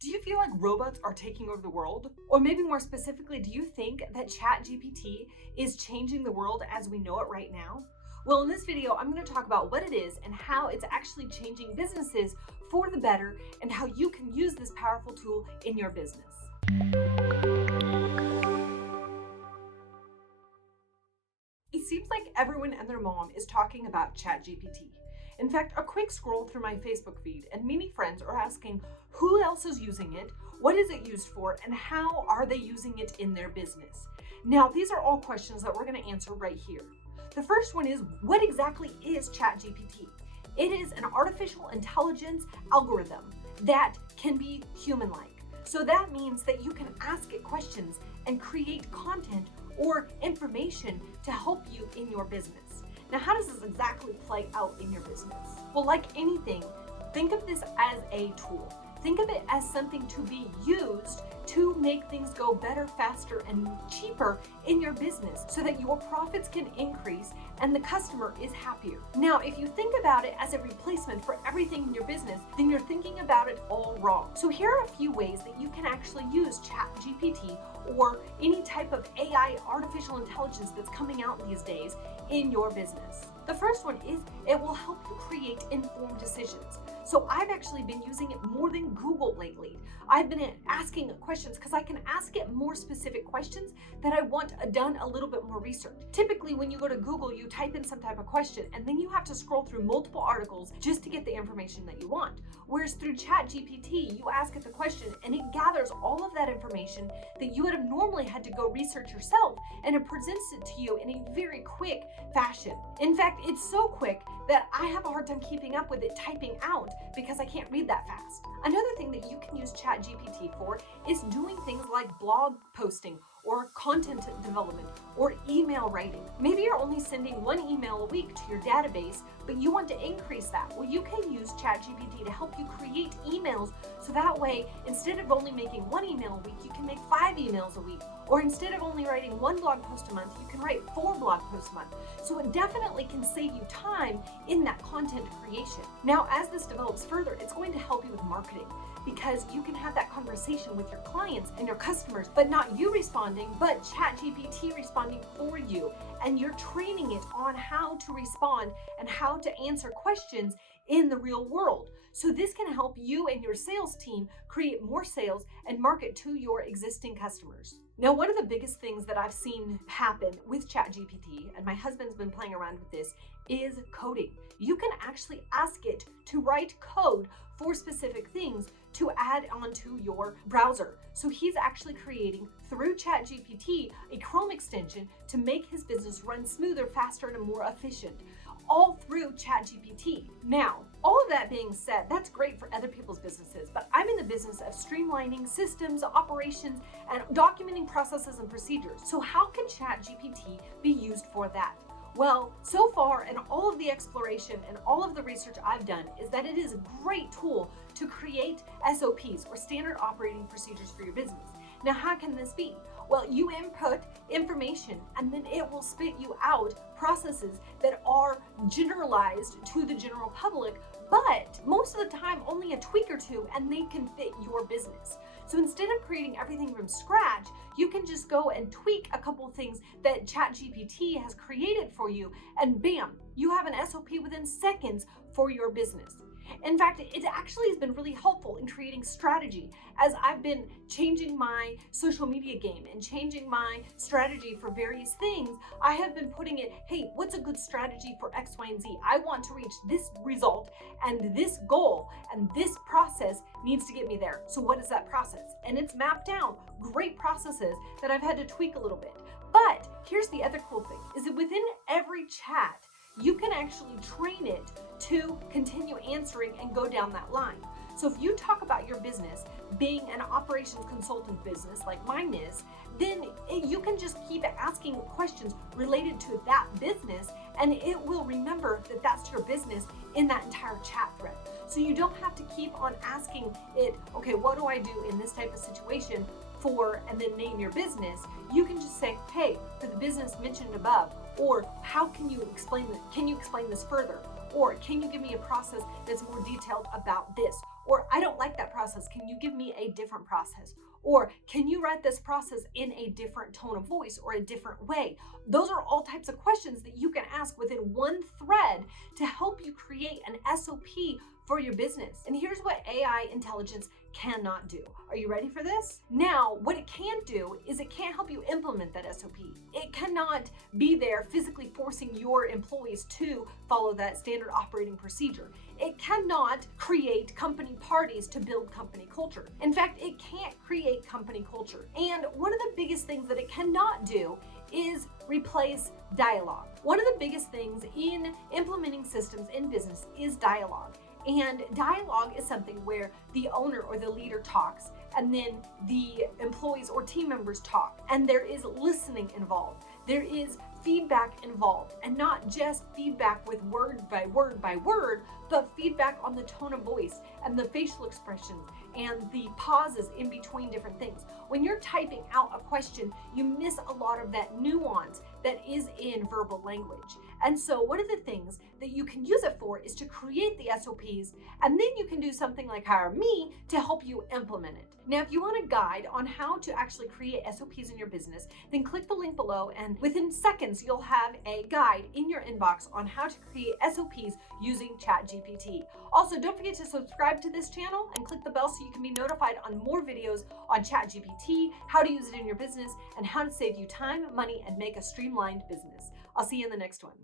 Do you feel like robots are taking over the world? Or maybe more specifically, do you think that ChatGPT is changing the world as we know it right now? Well, in this video, I'm going to talk about what it is and how it's actually changing businesses for the better and how you can use this powerful tool in your business. It seems like everyone and their mom is talking about ChatGPT. In fact, a quick scroll through my Facebook feed and many friends are asking who else is using it, what is it used for, and how are they using it in their business? Now, these are all questions that we're going to answer right here. The first one is, what exactly is ChatGPT? It is an artificial intelligence algorithm that can be human-like. So that means that you can ask it questions and create content or information to help you in your business. Now, how does this exactly play out in your business? Well, like anything, think of this as a tool. Think of it as something to be used to make things go better, faster, and cheaper in your business so that your profits can increase and the customer is happier. Now, if you think about it as a replacement for everything in your business, then you're thinking about it all wrong. So here are a few ways that you can actually use ChatGPT or any type of AI, artificial intelligence that's coming out these days in your business. The first one is it will help you create informed decisions. So I've actually been using it more than Google lately. I've been asking questions because I can ask it more specific questions that I want done a little bit more research. Typically, when you go to Google, you type in some type of question and then you have to scroll through multiple articles just to get the information that you want. Whereas through ChatGPT, you ask it the question and it gathers all of that information that you would have normally had to go research yourself, and it presents it to you in a very quick fashion. In fact, it's so quick that I have a hard time keeping up with it typing out because I can't read that fast. Another thing that you can use ChatGPT for is doing things like blog posting or content development or email writing. Maybe you're only sending one email a week to your database, but you want to increase that. Well, you can use ChatGPT to help you create emails so that way, instead of only making one email a week, you can make 5 emails a week. Or instead of only writing 1 blog post a month, you can write 4 blog posts a month. So it definitely can save you time in that content creation. Now, as this develops further, it's going to help you with marketing because you can have that conversation with your clients and your customers, but not you responding, but ChatGPT responding for you. And you're training it on how to respond and how to answer questions in the real world. So this can help you and your sales team create more sales and market to your existing customers. Now, one of the biggest things that I've seen happen with ChatGPT, and my husband's been playing around with this, is coding. You can actually ask it to write code for specific things to add onto your browser. So he's actually creating, through ChatGPT, a Chrome extension to make his business run smoother, faster, and more efficient, all through ChatGPT. Now, all of that being said, that's great for other people's businesses, but I'm in the business of streamlining systems, operations, and documenting processes and procedures. So how can ChatGPT be used for that? Well, so far, in all of the exploration and all of the research I've done, is that it is a great tool to create SOPs or standard operating procedures for your business. Now, how can this be? Well, you input information and then it will spit you out processes that are generalized to the general public, but most of the time only a tweak or two and they can fit your business. So instead of creating everything from scratch, you can just go and tweak a couple things that ChatGPT has created for you, and bam, you have an SOP within seconds for your business. In fact, it actually has been really helpful in creating strategy as I've been changing my social media game and changing my strategy for various things. I have been putting it, hey, what's a good strategy for X, Y, and Z? I want to reach this result and this goal, and this process needs to get me there. So what is that process? And it's mapped down, great processes that I've had to tweak a little bit. But here's the other cool thing, is that within every chat, you can actually train it to continue answering and go down that line. So if you talk about your business being an operations consultant business like mine is, then you can just keep asking questions related to that business and it will remember that that's your business in that entire chat thread. So you don't have to keep on asking it, okay, what do I do in this type of situation for, and then name your business. You can just say, hey, for the business mentioned above, or how can you explain this further? Or can you give me a process that's more detailed about this? Or I don't like that process. Can you give me a different process? Or can you write this process in a different tone of voice or a different way? Those are all types of questions that you can ask within one thread to help you create an SOP for your business. And here's what AI intelligence cannot do. Are you ready for this? Now, what it can't do is it can't help you implement that SOP. It cannot be there physically forcing your employees to follow that standard operating procedure. It cannot create company parties to build company culture. In fact, it can't create company culture. And one of the biggest things that it cannot do is replace dialogue. One of the biggest things in implementing systems in business is dialogue. And dialogue is something where the owner or the leader talks, and then the employees or team members talk, and there is listening involved. There is feedback involved, and not just feedback with word by word by word, but feedback on the tone of voice and the facial expressions and the pauses in between different things. When you're typing out a question, you miss a lot of that nuance that is in verbal language. And so one of the things that you can use it for is to create the SOPs, and then you can do something like hire me to help you implement it. Now, if you want a guide on how to actually create SOPs in your business, then click the link below, and within seconds, you'll have a guide in your inbox on how to create SOPs using ChatGPT. Also, don't forget to subscribe to this channel and click the bell so you can be notified on more videos on ChatGPT, how to use it in your business, and how to save you time, money, and make a streamlined business. I'll see you in the next one.